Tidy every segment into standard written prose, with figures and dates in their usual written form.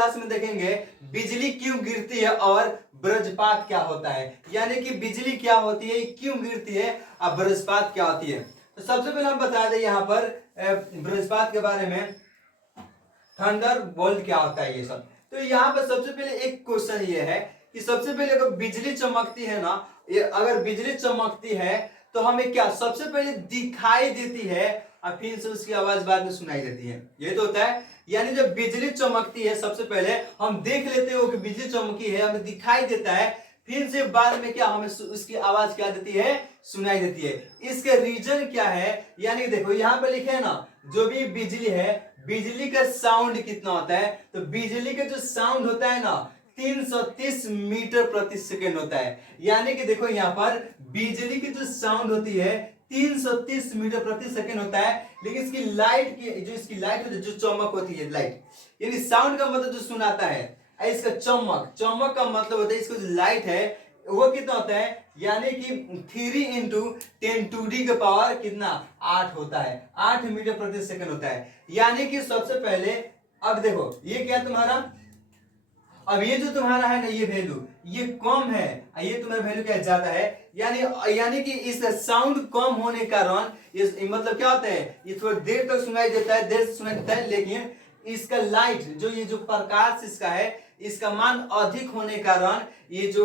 Class में देखेंगे बिजली क्यों गिरती है और वज्रपात क्या होता है, यानी कि बिजली क्या होती है, क्यों गिरती है और वज्रपात क्या होती है। तो सबसे पहले हम बता दें यहाँ पर वज्रपात के बारे में, थंडर बोल्ट क्या होता है ये सब। तो यहाँ पर सबसे पहले एक क्वेश्चन ये है कि सबसे पहले अगर बिजली चमकती है ना, ये अगर बिजली चमकती है तो हमें क्या सबसे पहले दिखाई देती है और फिर से उसकी आवाज बाद में सुनाई देती है, ये तो होता है। यानी जब बिजली चमकती है सबसे पहले हम देख लेते हो कि बिजली चमकी है, हमें दिखाई देता है, फिर से बाद में क्या हमें उसकी आवाज क्या देती है, सुनाई देती है। इसके रीजन क्या है, यानी देखो यहाँ पे लिखे है ना, जो भी बिजली है, बिजली का साउंड कितना होता है, तो बिजली का जो साउंड होता है ना 330 मीटर प्रति सेकेंड होता है। यानी कि देखो यहाँ पर बिजली की जो साउंड होती है 330 मीटर प्रति सेकेंड होता है, लेकिन इसकी लाइट की इसकी लाइट होती है, जो चमक होती है लाइट, यानी साउंड का मतलब जो सुनाता है, इसका चमक, चमक का मतलब होता है इसको जो लाइट है वो कितना होता है, यानी कि 3 इंटू 10⁻⁷ का पावर कितना 8 होता है, 8 मीटर प्रति सेकंड होता है। यानी कि सबसे पहले अब देखो ये क्या तुम्हारा, अब ये जो तुम्हारा है ना ये वैल्यू ये कम है, ये तुम्हारा वैल्यू क्या ज्यादा है, यानी कि इस साउंड कम होने के कारण इस मतलब क्या होता है, ये थोड़ा देर तक सुनाई देता है, देर से सुनाई देता है, लेकिन इसका लाइट जो ये जो प्रकाश इसका है इसका मान अधिक होने के कारण ये जो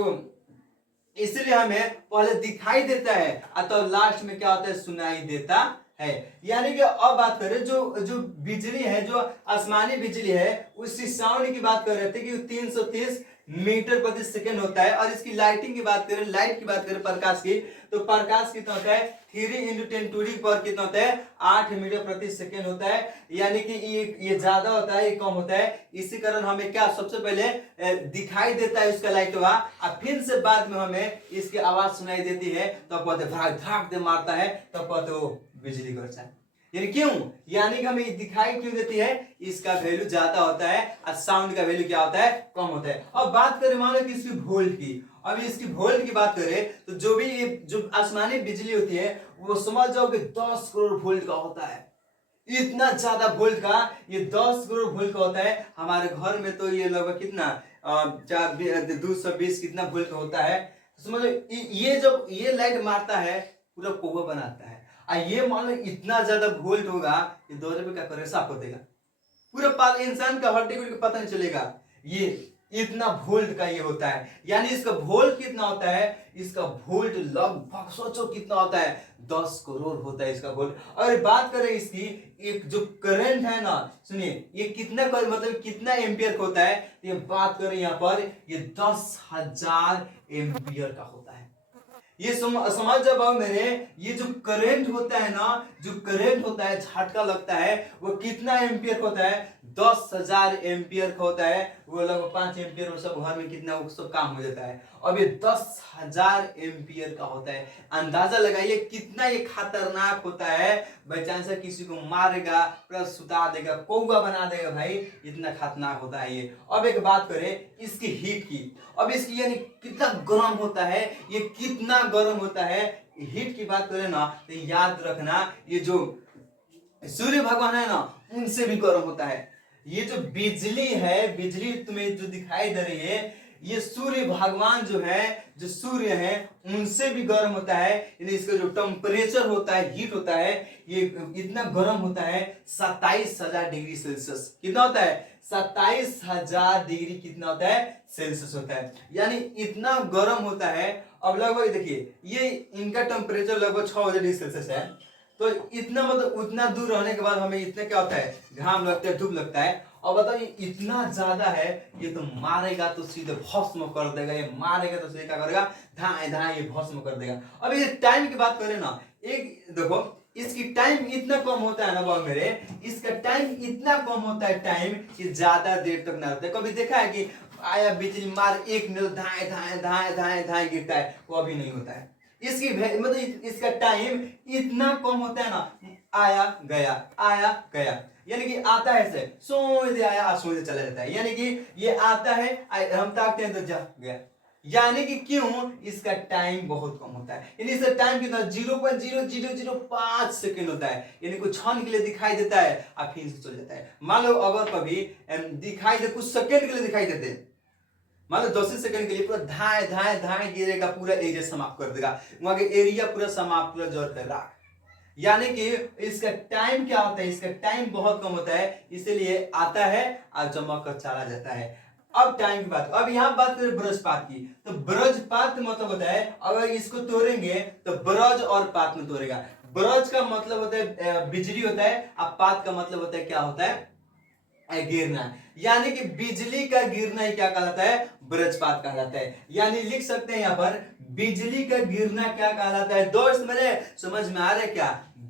इसलिए हमें पहले दिखाई देता है तो लास्ट में क्या होता है, सुनाई देता है। यानी कि अब बात करें जो बिजली है, जो आसमानी बिजली है, उसकी साउंड की बात कर रहे थे कि 330 मीटर प्रति सेकंड होता है, और इसकी लाइटिंग की बात करें, लाइट की बात करें प्रकाश की, तो प्रकाश कितना होता है 3 इंटू 10⁻⁴ पर कितना होता है 8 मीटर प्रति सेकंड होता है। यानी कि ये ज्यादा होता है, ये कम होता है, इसी कारण हमें क्या सबसे पहले दिखाई देता है उसका लाइट हुआ, और फिर से बाद में हमें इसकी आवाज सुनाई देती है, तब कहते धड़ाक धड़ाक दे मारता है, तब कहते वो बिजली गिरता है। यानी क्यों, यानी कि हमें दिखाई क्यों देती है, इसका वैल्यू ज्यादा होता है और साउंड का वैल्यू क्या होता है, कम होता है। अब बात करें मान लो कि इसकी वोल्ट की, अब इसकी वोल्ट की बात करें तो जो भी ये जो आसमानी बिजली होती है वो समझ जाओ कि 10 करोड़ वोल्ट का होता है, इतना ज्यादा वोल्ट का, ये 10 करोड़ वोल्ट का होता है। हमारे घर में तो ये लगभग कितना 220 कितना वोल्ट का होता है। समझो ये जब ये लाइट मारता है पूरा कौवा बनाता है, और ये मान लो इतना ज्यादा वोल्ट होगा, ये दौरे पे क्या करेगा, साफ कर देगा पूरा इंसान का हड्डी को पता नहीं चलेगा, ये इतना वोल्ट का ये होता है। यानी इसका वोल्ट कितना होता है, इसका वोल्ट लगभग सोचो कितना होता है 10 करोड़ होता है इसका वोल्ट। अगर बात करें इसकी एक जो करंट है ना, सुनिए ये कितना मतलब कितना एम्पियर होता है, ये बात करें यहाँ पर ये 10,000 एम्पियर का होता है। ये समझ जब आओ मेरे, ये जो करंट होता है ना, जो करंट होता है झटका लगता है वो कितना एम्पियर होता है, 10,000 एम्पियर का होता है। वो लगभग 5 एम्पियर वो सब घर में कितना वो सब काम हो जाता है। अब ये 10,000 एम्पियर का होता है, अंदाजा लगाइए कितना ये खतरनाक होता है, बाई चांस किसी को मारेगा प्लस सुता देगा, कौवा बना देगा भाई, इतना खतरनाक होता है ये। अब एक बात करें इसकी हीट की, अब इसकी यानी कितना गर्म होता है, ये कितना गर्म होता है, हीट की बात करें ना तो याद रखना ये जो सूर्य भगवान है ना उनसे भी गर्म होता है। ये जो बिजली है, बिजली तुम्हें जो दिखाई दे रही है, ये सूर्य भगवान जो है, जो सूर्य है उनसे भी गर्म होता है। यानी इसका जो टेम्परेचर होता है, हीट होता है, ये इतना गर्म होता है 27,000 डिग्री सेल्सियस। कितना होता है 27,000 डिग्री कितना होता है सेल्सियस होता है, यानी इतना गर्म होता है। अब लगभग देखिए ये इनका टेम्परेचर लगभग 6,000 डिग्री सेल्सियस है, तो इतना मतलब उतना दूर रहने के बाद हमें इतना क्या होता है, घाम लगता है, धूप लगता है। और बताओ ये इतना ज्यादा है, ये तो मारेगा तो सीधे भस्म कर देगा, ये मारेगा तो सीधे क्या करेगा, धाए धाए ये भस्म कर देगा। अब ये टाइम की बात करें ना, एक देखो इसकी टाइम इतना कम होता है ना बाबू मेरे, इसका टाइम इतना कम होता है टाइम कि ज्यादा देर तक ना रहता है। कभी देखा है कि आया बिजली मार 1 मिनट धाए धाए धाए धाए धाए गिरता है, वो अभी नहीं होता है। इसकी मतलब इसका टाइम इतना कम होता है ना, आया गया, यानी कि आता है से सोच आया सोच चला जाता है। यानी कि ये आता है हम ताकते हैं तो जा गया, यानी कि क्यों, इसका टाइम बहुत कम होता है, यानी इसका टाइम कितना 0.0005 सेकेंड होता है, यानी कुछ क्षण के लिए दिखाई देता है और फिर से चल जाता है। मान लो अगर कभी दिखाई दे, कुछ सेकेंड के लिए दिखाई देते, मान लो 10 सेकंड के लिए पूरा धाए धाए धाए गिरेगा, पूरा एरिया समाप्त कर देगा, वहां के एरिया पूरा समाप्त, पूरा जड़ कर रहा। यानी कि इसका टाइम क्या होता है, इसका टाइम बहुत कम होता है, इसीलिए आता है और चमक कर चला जाता है। अब टाइम की बात, अब यहाँ बात करें ब्रजपात की, तो ब्रजपात मतलब होता है अगर इसको तोड़ेंगे तो ब्रज और पात में तोड़ेगा। ब्रज का मतलब होता है बिजली होता है, अब पात का मतलब होता है क्या होता है, गिरना। यानी कि बिजली का गिरना ही क्या कहलाता है, ब्रजपात कहलाता है। यानी लिख सकते हैं यहाँ पर बिजली का गिरना क्या कहलाता है। दोस्त मेरे समझ में आ रहा है क्या,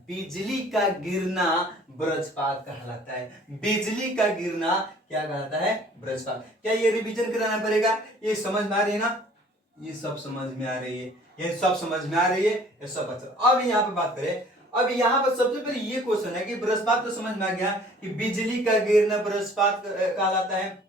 बिजली का गिरना ब्रजपात कहलाता है। बिजली का गिरना क्या कहलाता है, ब्रजपात। क्या ये रिवीजन कराना पड़ेगा, ये समझ में आ रही है ना, ये सब समझ में आ रही है, ये सब समझ में आ रही है, ये सब अच्छा। अब यहाँ पे बात करें, अब यहाँ पर सबसे पहले ये क्वेश्चन है कि ब्रजपात तो समझ में आ गया कि बिजली का गिरना ब्रजपात कहलाता है।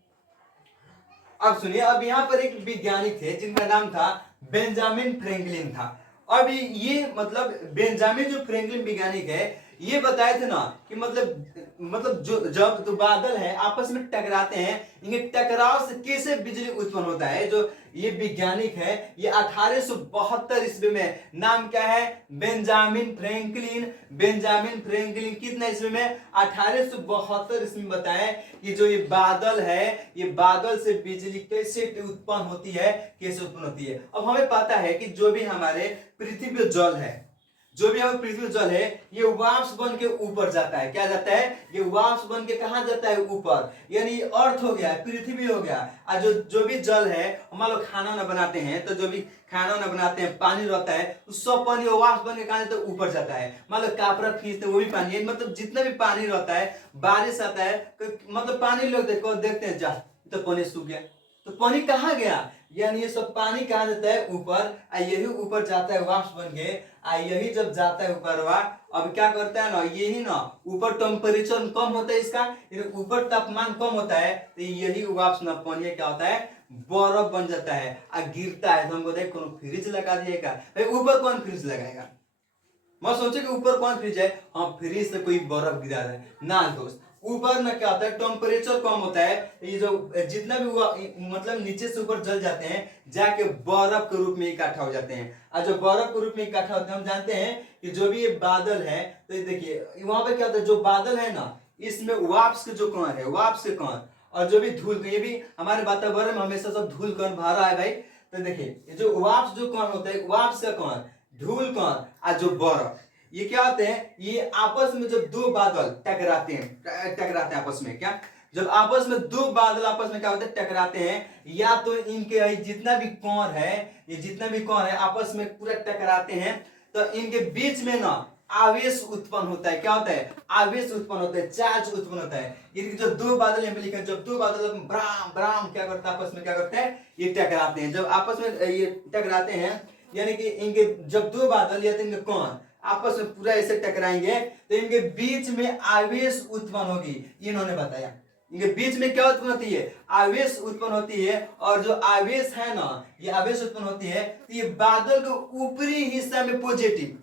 अब सुनिए, अब यहाँ पर एक वैज्ञानिक थे जिनका नाम था बेंजामिन फ्रैंकलिन था। अब ये मतलब बेंजामिन जो फ्रैंकलिन वैज्ञानिक है, ये बताए थे ना कि मतलब जो जब तो बादल है आपस में टकराते हैं, इनके टकराव से कैसे बिजली उत्पन्न होता है। जो ये वैज्ञानिक है, ये 1872 ईस्वी में, नाम क्या है, बेंजामिन फ्रैंकलिन। बेंजामिन फ्रैंकलिन कितना ईस्वी में, 1872 ईस्वी में बताए कि जो ये बादल है, ये बादल से बिजली कैसे उत्पन्न होती है, कैसे उत्पन्न होती है। अब हमें पता है कि जो भी हमारे पृथ्वी पे जल है, जो भी हमारे पृथ्वी जल है, ये वाष्प बन के ऊपर जाता है। क्या जाता है, ये वाष्प बन के कहां जाता है, ऊपर। यानी अर्थ हो गया, पृथ्वी हो गया, और जो भी जल है, मान लो खाना ना बनाते हैं तो जो भी खाना ना बनाते हैं, पानी रहता है, तो सब पानी वाष्प बन के कहां जाता है, ऊपर जाता है। मान लो कपड़ा खींचते वो भी पानी है, मतलब जितना भी पानी रहता है, बारिश आता है मतलब पानी लोग देखते हैं, जा तो पानी सूख गया, तो पानी कहाँ गया, यानी ये सब पानी कहाँ जाता है, ऊपर। यही ऊपर जाता है वाष्प बन के, यही जब जाता है ऊपर अब क्या करता है ना, यही ना ऊपर टेम्परेचर कम होता है इसका, ऊपर तापमान कम होता है, तो यही वाष्प ना पानी क्या होता है, बर्फ बन जाता है और गिरता है। तो हमको देख कौन फ्रिज लगा दिएगा भाई, ऊपर कौन फ्रिज लगाएगा। मैं सोचे कि ऊपर कौन फ्रिज है, हाँ फ्रिज से कोई बर्फ गिरा रहा है ना दोस्त। ऊपर में क्या होता है, टेम्परेचर कम होता है, ये जो जितना भी हुआ मतलब नीचे से ऊपर जल जाते हैं, जाके बर्फ के रूप में इकट्ठा हो जाते हैं। और जो बर्फ के रूप में इकट्ठा होते हैं, हम जानते हैं कि जो भी ये बादल है, तो ये देखिए वहां पे क्या होता है, जो बादल है ना, इसमें वाष्प के जो कण है, वाष्प के कण, और जो भी धूल, ये भी हमारे वातावरण में हमेशा सब धूल कण भरा है भाई। तो देखिए जो वाष्प जो कण होता है, वाष्प का कण, धूल कण और जो बर्फ, ये क्या होते हैं, ये आपस में जब दो बादल टकराते हैं आपस में, क्या जब आपस में दो बादल आपस में क्या होते हैं, टकराते हैं, या तो इनके जितना भी कण है, ये जितना भी कण है आपस में पूरा टकराते हैं, तो इनके बीच में ना आवेश उत्पन्न होता है। क्या होता है, आवेश उत्पन्न होता है, चार्ज उत्पन्न होता है। इनके जो दो बादल यहाँ पे लिखे, जब दो बादल ब्राम ब्राम क्या करता है, आपस में क्या करते हैं, ये टकराते हैं। जब आपस में ये टकराते हैं, यानी कि इनके जब दो बादल या तो इनके कण आपस में पूरा ऐसे टकराएंगे, तो इनके बीच में आवेश उत्पन्न होगी। इन्होंने बताया इनके बीच में क्या उत्पन्न होती है, आवेश उत्पन्न होती है। और जो आवेश है ना, ये आवेश उत्पन्न होती है, तो ये बादल के ऊपरी हिस्सा में पॉजिटिव,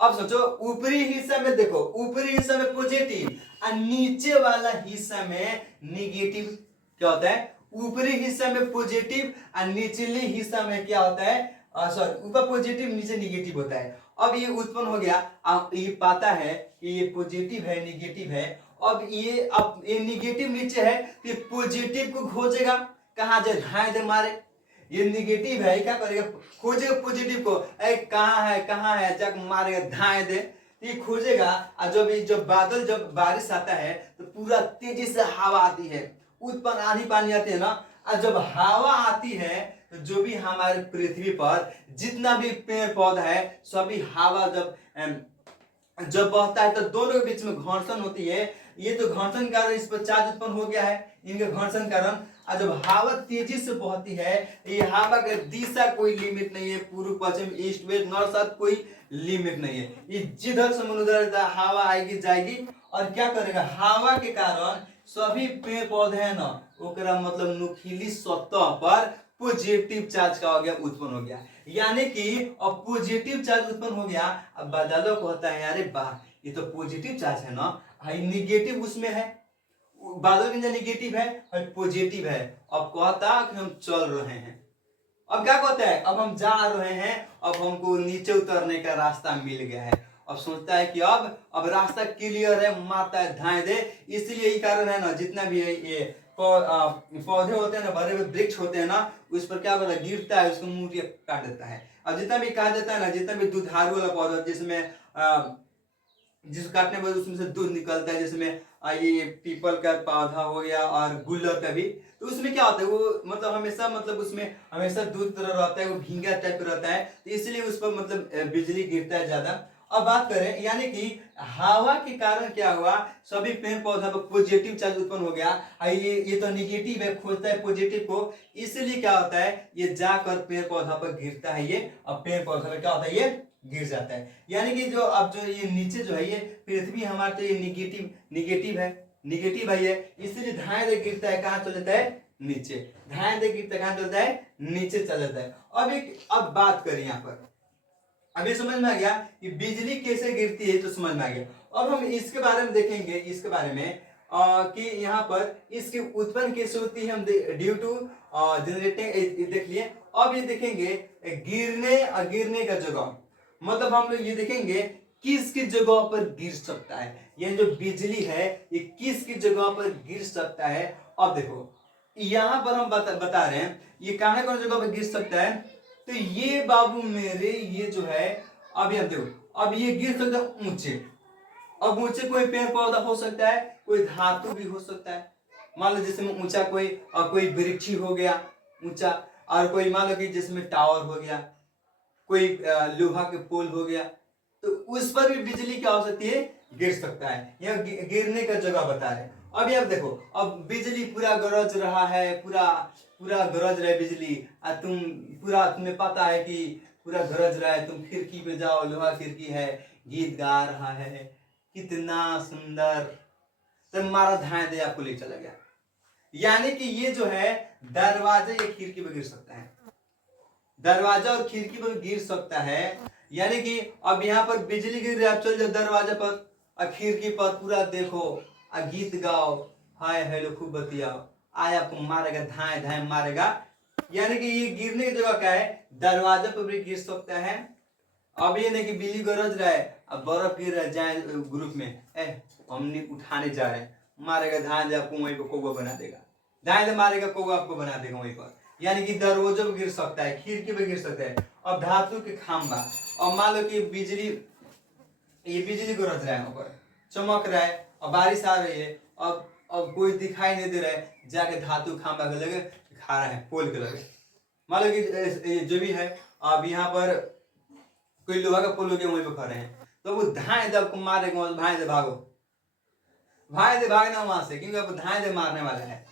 अब सोचो ऊपरी हिस्सा में देखो, ऊपरी हिस्सा में पॉजिटिव और नीचे वाला हिस्सा में निगेटिव। क्या होता है, ऊपरी हिस्सा में पॉजिटिव और निचले हिस्सा में क्या होता है, सॉरी ऊपर पॉजिटिव नीचे निगेटिव होता है। अब ये उत्पन्न हो गया, अब ये पता है कि ये पॉजिटिव है निगेटिव है। अब ये निगेटिव नीचे है, तो ये पॉजिटिव को खोजेगा, कहां जाए, धाए दे मारे। ये निगेटिव है, क्या करेगा, खोजेगा पॉजिटिव को, कहाँ है जग मारेगा, धाए दे, ये खोजेगा। और जब बादल, जब बारिश आता है, तो पूरा तेजी से हवा आती है, उत्पन्न आंधी पानी आते हैं ना। और जब हवा आती है, तो जो भी हमारे पृथ्वी पर जितना भी पेड़ पौधा है, सभी हवा जब बहता है, तो दोनों के बीच में घर्षण होती है। ये तो घर्षण के कारण इस पर चार्ज उत्पन्न हो गया है, इनके घर्षण कारण। और जब हवा तेजी से बहती है, ये हवा का दिशा कोई लिमिट नहीं है, पूर्व पश्चिम ईस्ट वेस्ट नॉर्थ साउथ कोई लिमिट नहीं है। ये जिधर से मन उधर हवा आएगी जाएगी। और क्या करेगा, हवा के कारण सभी पेड़ पौधे है ना, ओकरा मतलब नुकीली सतह पर पॉजिटिव चार्ज का हो गया, उत्पन्न हो गया। यानी कि अब पॉजिटिव चार्ज उत्पन्न हो गया। अब बादलों को होता है अरे वाह ये तो पॉजिटिव चार्ज है ना, निगेटिव उसमें है, बादल के अंदर निगेटिव है और पॉजिटिव है। अब कहता कि हम चल रहे हैं, अब क्या कहता है, अब हम जा रहे हैं, अब हमको नीचे उतरने का रास्ता मिल गया है। अब सोचता है कि अब रास्ता क्लियर है, मारता है धाए दे। इसलिए यही कारण है ना, जितना भी है ये पौधे होते हैं ना, बड़े बड़े वृक्ष होते हैं ना, उस पर क्या होता है, गिरता है, उसको मुंह काट देता है। अब जितना भी कहा जाता है ना, जितना भी दुधारू वाला पौधा जिसमें जिसको काटने पर उसमें से दूध निकलता है, जिसमें ये पीपल का पौधा हो गया और गुल्लर का भी, तो उसमें क्या होता है, वो मतलब हमेशा मतलब उसमें हमेशा दूध तरह रहता है, वो भींगा टाइप का रहता है, तो इसलिए उस पर मतलब बिजली गिरता है ज्यादा। अब बात करें यानी कि हवा के कारण क्या हुआ, सभी पेड़ पौधा पर पॉजिटिव चार्ज उत्पन्न हो गया। ये तो निगेटिव है, खोजता है पॉजिटिव को, इसलिए क्या होता है, ये जाकर पेड़ पौधा पर गिरता है ये, और पेड़ पौधा पर क्या होता है, ये गिर जाता है। यानी कि जो अब जो ये नीचे जो है, ये पृथ्वी हमारे तो ये निगेटिव है ये, इसलिए धाए दे गिरता है, कहाँ चल जाता है, नीचे। धाए दे गिरता है, कहाँ चलता है, नीचे चल जाता है। अब बात करें यहाँ पर, अभी समझ में आ गया कि बिजली कैसे गिरती है, तो समझ में आ गया। अब हम इसके बारे में देखेंगे, इसके बारे में कि यहाँ पर इसकी उत्पन्न कैसे होती है, हम ड्यू टू जनरेटिंग देख लिए। अब ये देखेंगे गिरने का जगह, मतलब हम लोग ये देखेंगे किस किस जगह पर गिर सकता है, ये जो बिजली है ये किस किस जगह पर गिर सकता है। अब देखो यहाँ पर हम बता रहे हैं ये कौन कौन जगह पर गिर सकता है, तो ये बाबू मेरे ये जो है, अब ये देखो, अब ये गिर सकता है ऊंचे। अब ऊंचे कोई पेड़ पौधा हो सकता है, कोई धातु भी हो सकता है, मान लो जिसमें ऊंचा कोई वृक्ष हो गया ऊंचा, और कोई मान लो कि जिसमें टावर हो गया, कोई लोहा के पोल हो गया, तो उस पर भी बिजली क्या हो सकती है, गिर सकता है। यह गिरने का जगह बता रहे। अभी अब देखो, अब बिजली पूरा गरज रहा है, पूरा गरज रहा है बिजली, तुम्हें पता है कि पूरा गरज रहा है, तुम खिड़की पे जाओ, लोहा खिड़की है, गीत गा रहा है, कितना सुंदर, तो मारा धाए दे आपको ले चला गया। यानी कि ये जो है दरवाजे या खिड़की पे गिर सकता है, दरवाजा और खिड़की पर गिर सकता है। यानी कि अब यहाँ पर बिजली गिर रही है, आप चल जाओ दरवाजा पर और खिड़की पर, पूरा देखो और गीत गाओ, हाय हेलो खूब बतियाओ, आय आपको मारेगा, धाए धाए मारेगा। यानी कि ये गिरने की जगह क्या है, दरवाजा पर भी गिर सकता है। अब ये नहीं कि बिजली गरज रहा है, अब बर्फ गिर रहा है, जाए ग्रुप में हमने उठाने जा रहे हैं, मारेगा धाए दे, आपको वहीं पर कौवा बना देगा, धाए दे मारेगा कौवा आपको बना देगा वहीं पर। यानी कि दरवाजे पे गिर सकता है, खिड़की पे गिर सकता है। अब धातु के खांबा, और मान लो कि ये बिजली गरज रहा है, ऊपर चमक रहा है और बारिश आ रही है, अब कोई दिखाई नहीं दे रहा है, जाके धातु खांबा के लगे खा रहे हैं, पोल के लगे, मान लो कि जो भी है, अब यहाँ पर कोई लोहा का पोल हो गया, वहीं पे खड़े हैं, तो वो धाए दे आपको मारेगा, भाई दे भागना वहां से, क्योंकि अब धाए दे मारने वाला है।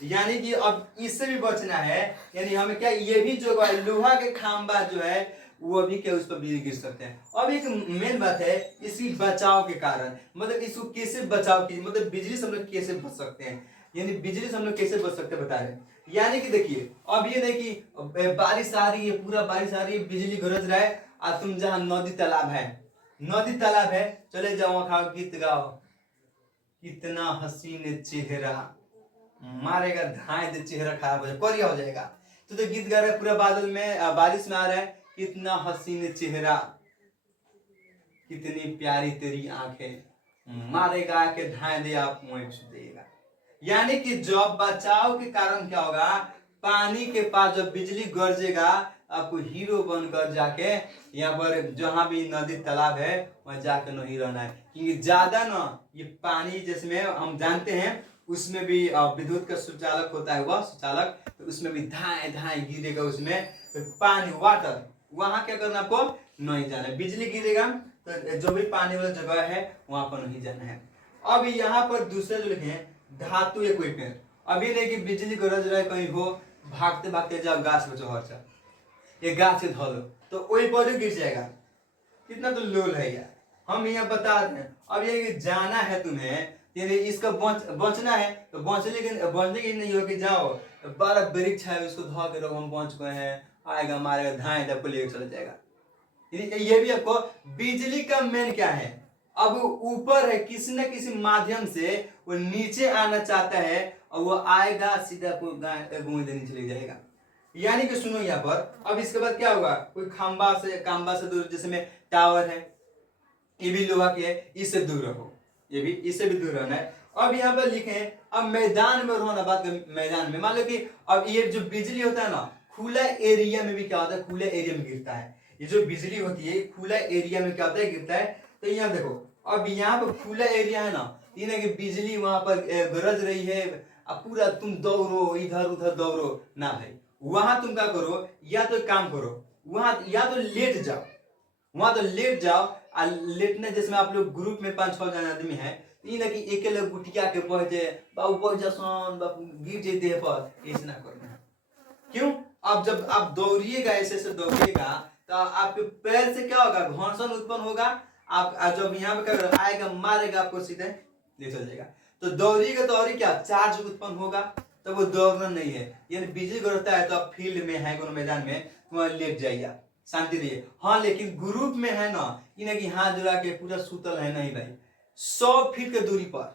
यानी कि अब इससे भी बचना है, यानी हमें क्या, ये भी जो लोहा के खांबा जो है वो भी क्या उस पर बिजली गिर सकते हैं। अब एक मेन बात है इसी बचाव के कारण, मतलब इसको कैसे बचाव की, मतलब बिजली से हम लोग कैसे बच सकते हैं, यानी बिजली से हम लोग कैसे बच सकते हैं बता रहे। यानी कि देखिए, अब ये नहीं कि बारिश आ रही है, पूरा बारिश आ रही है, बिजली गरज रहा है, और तुम जहाँ नदी तालाब है चले जाओ, वहां खाओ, गीत गाओ, कितना हसीन चेहरा, मारेगा धाए दे, चेहरा खराब हो जाएगा, कोरिया हो जाएगा। तो गीत गा रहा है, पूरा बादल में बारिश में आ रहा है, कितना हसीन चेहरा, कितनी प्यारी तेरी आंखें, मारेगा के धाए दे, आप मुंह देगा। यानी कि जब बचाव के कारण क्या होगा, पानी के पास जब बिजली गरजेगा, आपको हीरो बनकर जाके यहाँ पर जहां भी नदी तालाब है वहां जाकर नहीं रहना है, क्योंकि ज्यादा ना ये पानी जिसमें हम जानते हैं उसमें भी विद्युत का सुचालक होता है, वह सुचालक, तो उसमें भी धाए धाए गिरेगा, उसमें पानी वाटर, वहां क्या करना, आपको नहीं जाना है। बिजली गिरेगा तो जो भी पानी वाला जगह है वहां पर नहीं जाना है। अब यहाँ पर दूसरे जो लिखे हैं धातु या कोई पेड़, अभी नहीं कि बिजली गरज रहा है, कहीं हो भागते भागते जाओ गाछ पे चढ़ जाओ, ये गाछ से धो लो तो वही पौधे गिर जाएगा, कितना तो लोल है यार। हम यहाँ बता रहे हैं, अब ये जाना है तुम्हें तेरे इसका बचना है तो बचने की नहीं हो कि जाओ बड़ा वृक्ष है उसको धो के रहो, हम पहुंच गए हैं, आएगा मारेगा धाए धप्पो लेके चला जाएगा। ये भी आपको बिजली का मेन क्या है, अब ऊपर है किसी न किसी माध्यम से वो नीचे आना चाहता है और वो आएगा सीधा गूंज देने चले जाएगा। यानी कि सुनो यहाँ पर, अब इसके बाद क्या होगा, कोई खंबा से दूर, जैसे में टावर है, ये भी लोहा की है, इससे दूर रहो, ये भी इससे भी दूर रहना है। अब यहाँ पर लिखे हैं अब मैदान में रहो ना, बात मैदान में मान लो कि अब ये जो बिजली होता है ना खुला एरिया में भी क्या होता है, खुला एरिया में गिरता है। ये जो बिजली होती है खुला एरिया में क्या होता है, गिरता है। तो यहाँ देखो अब यहाँ पर खुला एरिया है ना, ये कि बिजली वहां पर गरज रही है, अब पूरा तुम दौड़ो इधर उधर दौड़ो ना भाई, वहां तुम क्या करो, या तो काम करो वहां, या तो लेट जाओ, वहां तो लेट जाओ। लेटने जिसमें आप लोग ग्रुप में 5-6 जन आदमी है, कि एक लोग गुटिया के पहुंचे बाबू पहुंच जासन बाबू गिर जाए देह पर, ऐसे ना करना। क्यों, अब जब आप दौड़िएगा ऐसे दौड़िएगा तो आपके पैर से क्या होगा, घर्षण उत्पन्न होगा, आप जब यहाँ पे क्या आएगा मारेगा आपको सीधे ले चल जाएगा। तो दौड़िएगा तो और क्या चार्ज उत्पन्न होगा, तो वो दौड़ना नहीं है। यानी बिजली गिरता है तो आप फील्ड में है कोनो मैदान में वहां लेट जाइए, शांति रहिए। हाँ लेकिन ग्रुप में है ना, इन्हें कि हाथ जुड़ा के पूरा सूतल है नहीं भाई, 100 फीट के दूरी पर,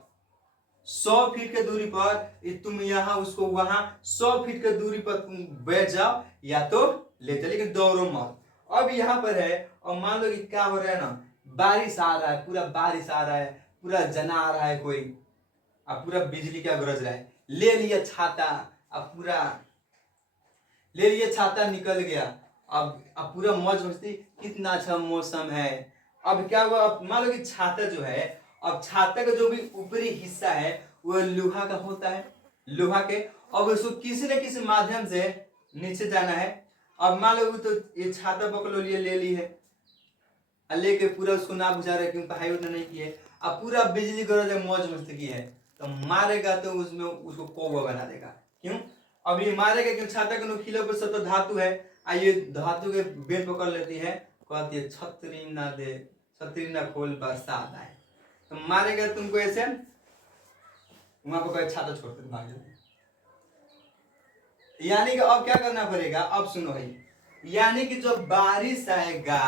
100 फीट के दूरी पर तुम यहाँ उसको वहां 100 फीट के दूरी पर तुम बैठ जाओ या तो ले जाओ, लेकिन दौड़ो मत। अब यहाँ पर है और मान लो कि क्या हो रहा है ना, बारिश आ रहा है, पूरा बारिश आ रहा है, पूरा जना आ रहा है कोई, अब पूरा बिजली क्या गरज रहा है, ले लिया छाता, अब पूरा ले लिया छाता निकल गया, अब पूरा मौज मस्ती, कितना अच्छा मौसम है। अब क्या हुआ, अब मान लो कि छाता जो है, अब छाता का जो भी ऊपरी हिस्सा है वो लोहा का होता है, लोहा के, अब उसको किसी न किसी माध्यम से नीचे जाना है। अब मान लो तो ये छाता पकड़ लो लिए ले ली है, लेके पूरा उसको ना बुझा रहे क्योंकि पढ़ाई उतना नहीं की है, अब पूरा बिजली गरज है मौज मस्ती की है, तो मारेगा तो उसमें उसको कौवा बना देगा। क्यों, अब ये मारेगा क्यों, छाता के नुकीले पर सब तो धातु है, आइए धातु के बेट पकड़ लेती है, कहती है छतरी ना दे, छतरी ना खोल बरसात आए, तो मारेगा तुमको ऐसे, वहां पर कोई छाता छोड़ते भाग जाते। यानी कि अब क्या करना पड़ेगा, अब सुनो भाई, यानी कि जब बारिश आएगा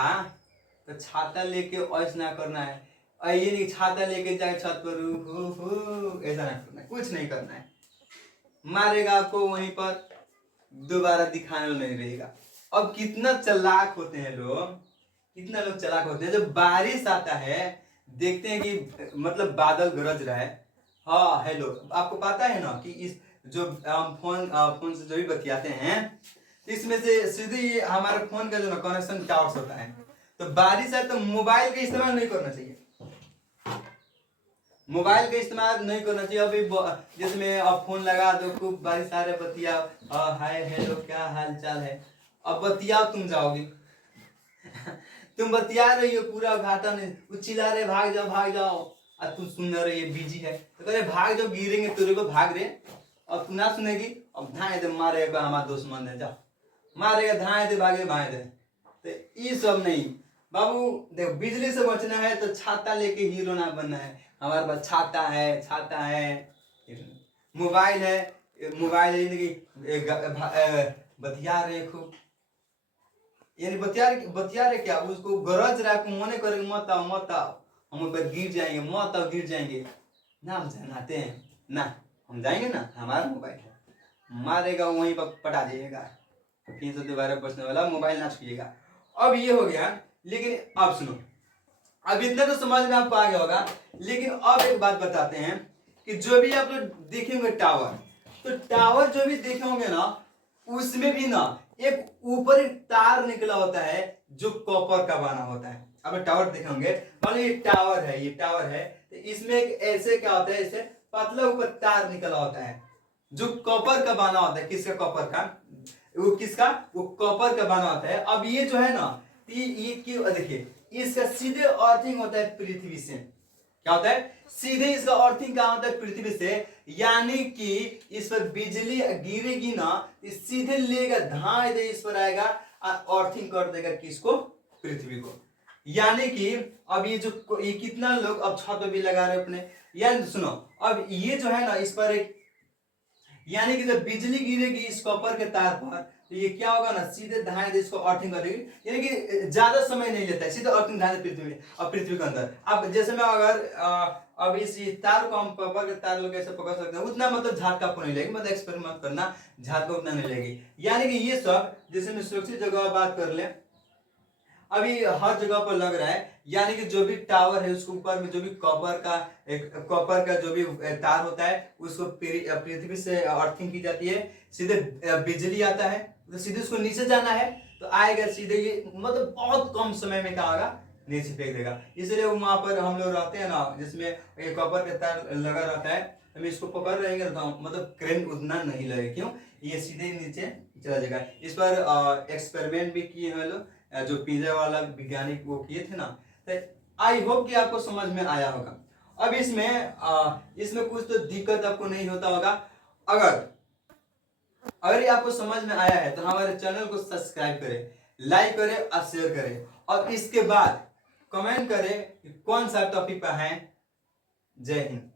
तो छाता लेके ऐसा ना करना है, और ये नहीं छाता लेके जाए छत पर ऐसा ना करना है, कुछ नहीं करना है, मारेगा आपको वहीं पर, दोबारा दिखाने नहीं रहेगा। अब कितना चालाक होते हैं लोग, कितना लोग चालाक होते हैं, जब बारिश आता है देखते हैं कि मतलब बादल गरज रहा है, हाँ हेलो, आपको पता है ना कि इस जो हम फोन से जो भी बतियाते हैं इसमें से सीधे हमारे फोन का जो ना कनेक्शन टावर्स होता है, तो बारिश है तो मोबाइल का इस्तेमाल नहीं करना चाहिए, मोबाइल का इस्तेमाल नहीं करना चाहिए। अभी जिसमें अब फोन लगा दो, खूब बारिश आ रहे बतियाओ, हाय हेलो क्या हाल चाल है, अब बतियाओ तुम जाओगे तुम बतिया रही हो पूरा घाटा नहीं, वो चिल्ला रहे भाग जाओ, और तुम सुन रहे ये बिजी है, तो कह रहे भाग जाओ गिरेंगे तेरे को, भाग रहे, अब तू ना सुनेगी, अब धाए दे मारेगा हमारा दुश्मन है, जाओ मारेगा धाए दे भागे भाए दे, तो ये सब नहीं बाबू। देखो बिजली से बचना है तो छाता लेके हीरो ना बनना है, हमारे पास छाता है, मोबाइल है, बतिया रहे खूब, यानी बतिया रहे क्या, उसको गरज रहा है, मने करेंगे मत आओ हम ऊपर गिर जाएंगे, मत आओ गिर जाएंगे ना, हम जानते हैं ना, हम जाएंगे ना, हमारा मोबाइल है, मारेगा वहीं पर पटा जाइएगा, 312 बचने वाला मोबाइल ना छूइएगा। अब ये हो गया, लेकिन अब सुनो, अब इतना तो समझ में आपको आ गया होगा, लेकिन अब एक बात बताते हैं कि जो भी आप लोग देखेंगे टावर, तो टावर जो भी देखे होंगे ना, उसमें भी ना एक ऊपर एक तार निकला होता है जो कॉपर का बना होता है। अब टावर देखे होंगे, मान लो ये टावर है, तो इसमें एक ऐसे क्या होता है, ऐसे पतला ऊपर तार निकला होता है जो कॉपर का बना होता है। किसका, कॉपर का, वो किसका, वो कॉपर का बना होता है। अब ये जो है ना, ये क्यों, देखिए इसका सीधे अर्थिंग होता है पृथ्वी से, क्या होता है, सीधे इसका अर्थिंग कहां होता है, पृथ्वी से, यानी कि इस पर बिजली गिरेगी ना, इस सीधे लेगा धाए दे इस पर आएगा और अर्थिंग कर देगा किसको, पृथ्वी को। यानी कि अब ये कितना लोग अब छत पे भी लगा रहे अपने, यानी सुनो, अब ये जो है ना इस पर एक, यानी कि जब बिजली गिरेगी इस कॉपर के तार पर तो ये क्या होगा ना, सीधे धाए इसको अर्थिंग करेगी, यानी कि ज्यादा समय नहीं लेता है, सीधे अर्थिंग धाए पृथ्वी और पृथ्वी के अंदर। अब जैसे मैं अगर अब इस तार को हम कॉपर के तार लोग कैसे पकड़ सकते हैं, उतना मतलब झटका आपको नहीं लगेगी, मतलब एक्सपेरिमेंट करना, झटका उतना नहीं लगेगी। यानी कि ये सब जैसे मैं सुरक्षित जगह बात कर ले, अभी हर जगह पर लग रहा है, यानी कि जो भी टावर है उसके ऊपर में जो भी कॉपर का जो भी तार होता है उसको पृथ्वी से अर्थिंग की जाती है, सीधे बिजली आता है तो सीधे उसको नीचे जाना है तो आएगा सीधे, ये मतलब बहुत कम समय में क्या होगा, नीचे फेंक देगा। इसलिए वहां पर हम लोग रहते हैं ना जिसमें ये कॉपर का तार लगा रहता है, हम इसको पकड़ रहेंगे तो मतलब करंट उतना नहीं लगेगा, क्यों, ये सीधे नीचे चला जाएगा। इस पर एक्सपेरिमेंट भी किए हैं लोग, जो पिज्जा वाला वैज्ञानिक वो किए थे ना, तो आई होप कि आपको समझ में आया होगा। अब इसमें कुछ तो दिक्कत आपको नहीं होता होगा। अगर अगर ये आपको समझ में आया है तो हमारे चैनल को सब्सक्राइब करें, लाइक करें और शेयर करें, और इसके बाद कमेंट करें कि कौन सा टॉपिक पर है। जय हिंद।